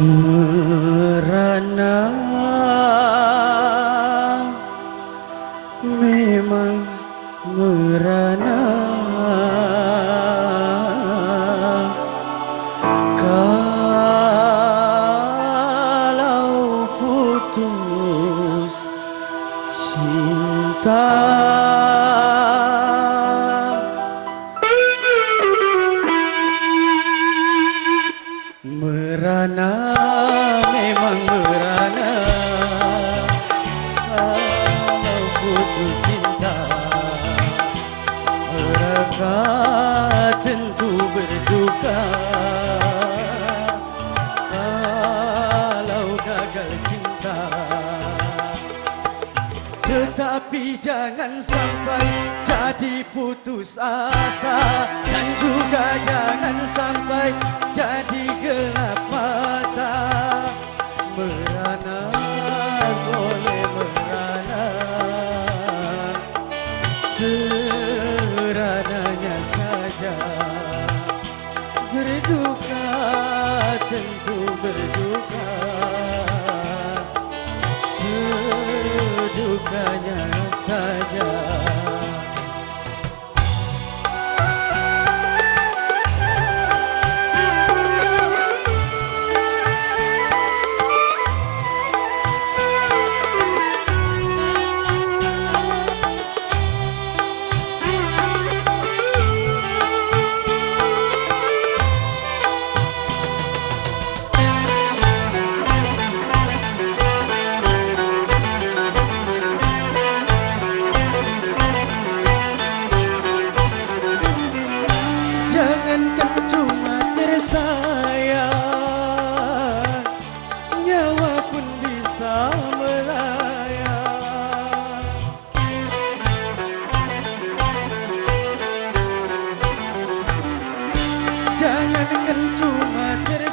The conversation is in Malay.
Merana memang merana kalau putus cinta. Merana memang merana kalau putus cinta. Mereka tentu berduka kalau gagal cinta. Tetapi jangan sampai jadi putus asa, dan juga jangan sampai jadi gelap mata. Merana boleh merana, serananya saja. Berduka tentu berduka, sedukanya saja. Jangankan cuma tersayang, nyawa pun bisa melayang. Jangankan cuma tersayang,